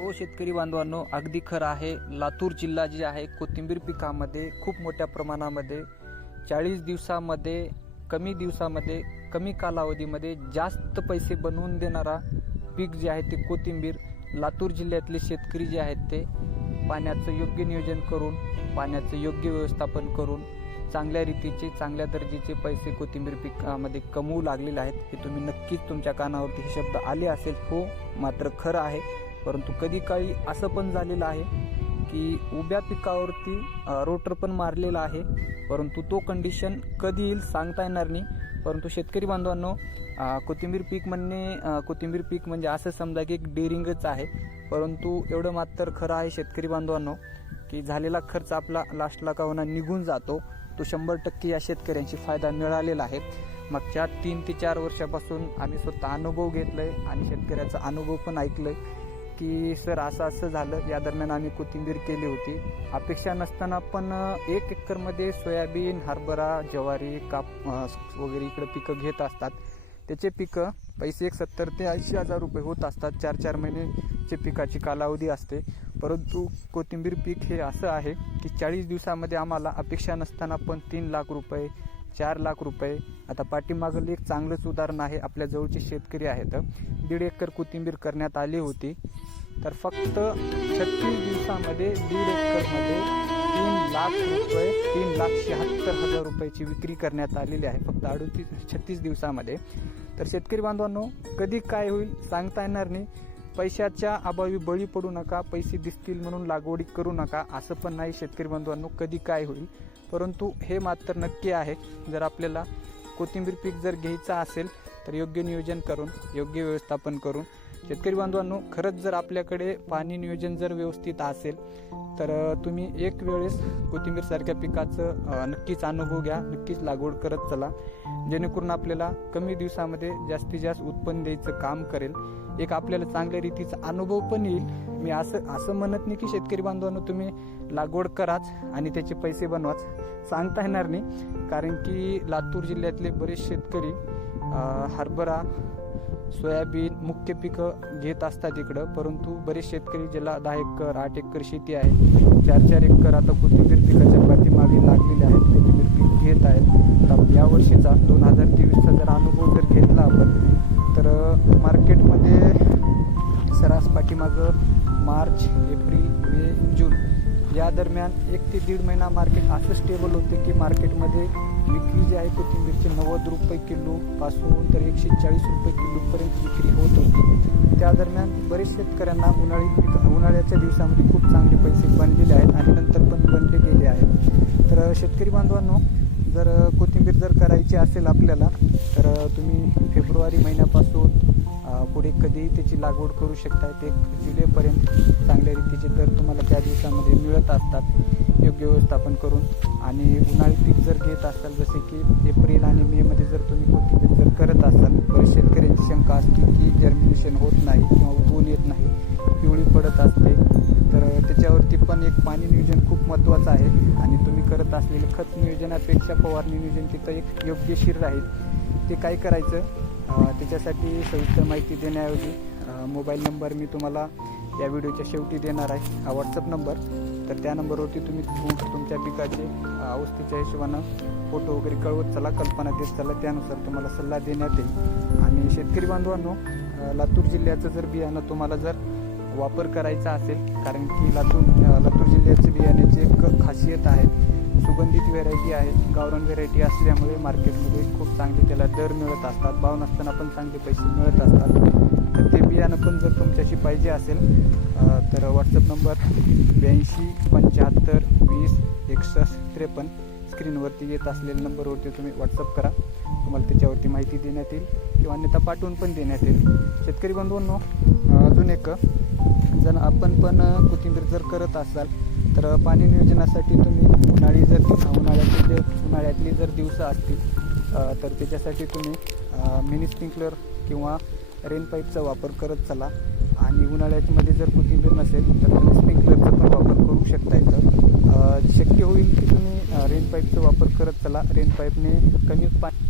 हो शेतकरी बांधवांनो अगदी खरं आहे. लातूर जिल्हा जे आहे कोथिंबीर पिकामध्ये खूप मोठ्या प्रमाणामध्ये चाळीस दिवसामध्ये कमी दिवसामध्ये कमी कालावधीमध्ये जास्त पैसे बनवून देणारा पीक जे आहे ते कोथिंबीर लातूर जिल्ह्यातले शेतकरी जे आहेत ते पाण्याचं योग्य नियोजन करून पाण्याचं योग्य व्यवस्थापन करून चांगल्या रीतीचे चांगल्या दर्जाचे पैसे कोथिंबीर पिकामध्ये कमवू लागलेले आहेत. हे तुम्ही नक्कीच तुमच्या कानावरती हे शब्द आले असेल. हो मात्र खरं आहे परंतु कधी काळी असं पण झालेलं आहे की उभ्या पिकावरती रोटर पण मारलेला आहे. परंतु तो कंडिशन कधी येईल सांगता येणार नाही. परंतु शेतकरी बांधवांनो कोथिंबीर पीक म्हणणे कोथिंबीर पीक म्हणजे असं समजा की एक डेरिंगच आहे. परंतु एवढं मात्र खरं आहे शेतकरी बांधवांनो की झालेला खर्च आपला लास्टला का होणार निघून जातो. तो शंभर टक्के या शेतकऱ्यांशी फायदा मिळालेला आहे. मागच्या तीन ते चार वर्षापासून आम्ही स्वतः अनुभव घेतलाय आणि शेतकऱ्याचा अनुभव पण ऐकलंय. की सर असं असं झालं. या दरम्यान आम्ही कोथिंबीर केली होती. अपेक्षा नसताना पण एक एकरमध्ये सोयाबीन हरभरा ज्वारी काप वगैरे इकडं पिकं घेत असतात. त्याचे पिकं पैसे एक सत्तर ते ऐंशी हजार रुपये होत असतात. चार चार महिनेचे पिकाची कालावधी असते. परंतु कोथिंबीर पीक हे असं आहे की चाळीस दिवसामध्ये आम्हाला अपेक्षा नसताना पण तीन लाख रुपये चार लाख रुपये आता पाठीमागलं एक चांगलंच उदाहरण आहे. आपल्या जवळचे शेतकरी आहेत. दीड एकर कोथिंबीर करण्यात आली होती. तर फक्त छत्तीस दिवसामध्ये दीड एकरमध्ये तीन लाख रुपये तीन लाख शहात्तर हजार रुपयाची विक्री करण्यात आलेली आहे. फक्त अडुतीस छत्तीस दिवसामध्ये. तर शेतकरी बांधवांनो कधी काय होईल सांगता येणार नाही. पैशाच्या अभावी बळी पडू नका पैसे दिसतील म्हणून लागवडी करू नका असं पण नाही शेतकरी बांधवांनो कधी काय होईल. परंतु हे मात्र नक्की आहे जर आपल्याला कोथिंबीर पीक जर घ्यायचं असेल तर योग्य नियोजन करून योग्य व्यवस्थापन करून शेतकरी बांधवांनो खरंच जर आपल्याकडे पाणी नियोजन जर व्यवस्थित असेल तर तुम्ही एक वेळेस कोथिंबीरसारख्या पिकाचं नक्कीच अनुभव घ्या नक्कीच लागवड करत चला. जेणेकरून आपल्याला कमी दिवसामध्ये जास्तीत जास्त उत्पन्न द्यायचं काम करेल. एक आपल्याला चांगल्या रीतीचा अनुभव पण येईल. मी असं असं म्हणत नाही की शेतकरी बांधवांनो तुम्ही लागवड कराच आणि त्याचे पैसे बनवाच. सांगता येणार नाही. कारण की लातूर जिल्ह्यातले बरेच शेतकरी हरभरा सोयाबीन मुख्य पिकं घेत असतात इकडं परंतु बरेच शेतकरी ज्याला दहा एकर आठ एकर शेती आहे चार चार एकर आता कोथिंबीर पिकाच्या पाठीमागे लागलेले आहेत कोथिंबीर पीक घेत आहेत. तर या वर्षीचा दोन हजार तेवीसचा जर अनुभव जर घेतला आपण तर मार्केटमध्ये सरास पाठीमागं मार्च या दरम्यान एक ते दीड महिना मार्केट असं स्टेबल होते की मार्केटमध्ये विक्री जी आहे कोथिंबीरची नव्वद रुपये किलो पासून तर एकशे चाळीस रुपये किलोपर्यंत विक्री होत होती. त्या दरम्यान बरेच शेतकऱ्यांना उन्हाळी पिक उन्हाळ्याच्या दिवसामध्ये खूप चांगले पैसे बनलेले आहेत आणि नंतर पण बनले गेले आहेत. तर शेतकरी बांधवांनो जर कोथिंबीर जर करायची असेल आपल्याला तर तुम्ही फेब्रुवारी महिन्यापासून पुढे कधीही त्याची लागवड करू शकता. ते जुलैपर्यंत चांगल्या रीतीचे दर त्या दिवसामध्ये मिळत असतात. योग्य व्यवस्थापन करून. आणि उन्हाळी पीक जर घेत असाल जसे की एप्रिल आणि मेमध्ये जर तुम्ही कोथिंबीर जर करत असाल बरेच शेतकऱ्यांची शंका असते की जर्मिनेशन होत नाही किंवा उगवून येत नाही. पिवळी पडत असते. तर त्याच्यावरती पण एक पाणी नियोजन खूप महत्त्वाचं आहे. आणि तुम्ही करत असलेले खत नियोजनापेक्षा फवारणी नियोजन तिथं एक योग्यशीर राहील. ते काय करायचं? त्याच्यासाठी सविस्तर माहिती देण्याऐवजी मोबाईल नंबर मी तुम्हाला या व्हिडिओच्या शेवटी देणार आहे हा व्हॉट्सअप नंबर तर त्या नंबरवरती तुम्ही तुमच्या पिकाचे अवस्थेच्या हिशोबानं फोटो वगैरे कळवत चला कल्पना देत चला. त्यानुसार तुम्हाला सल्ला देण्यात येईल. आणि शेतकरी बांधवांनो लातूर जिल्ह्याचं जर बियाणं तुम्हाला जर वापर करायचा असेल कारण की लातूर लातूर जिल्ह्याचं बियाण्याची एक खासियत आहे. सुगंधित व्हेरायटी आहे गावरान व्हेरायटी असल्यामुळे मार्केटमध्ये खूप चांगले त्याला दर मिळत असतात. भाव नसताना पण चांगले पैसे मिळत असतात. बियाणं पण जर तुमच्याशी पाहिजे असेल तर व्हॉट्सअप नंबर ब्याऐंशी पंच्याहत्तर वीस एकसष्ट त्रेपन्न स्क्रीनवरती येत असलेल्या नंबरवरती तुम्ही व्हॉट्सअप करा. तुम्हाला त्याच्यावरती माहिती देण्यात येईल किंवा अन्यथा पाठवून पण देण्यात येईल. शेतकरी बंधूंनो अजून एक जर आपण पण कोथिंबीर जर करत असाल तर पाणी नियोजनासाठी तुम्ही उन्हाळी जर उन्हाळ्यातले जे उन्हाळ्यातली जर दिवसं असतील तर त्याच्यासाठी तुम्ही मिनी स्प्रिंकलर किंवा रेन पाईपचा वापर करत चला. आणि उन्हाळ्यामध्ये जर कोथिंबीर नसेल तर तुम्ही स्प्रिंकलरचा पण वापर करू शकता इथं. शक्य होईल की तुम्ही रेन पाईपचा वापर करत चला. रेन पाईपने कमी पाणी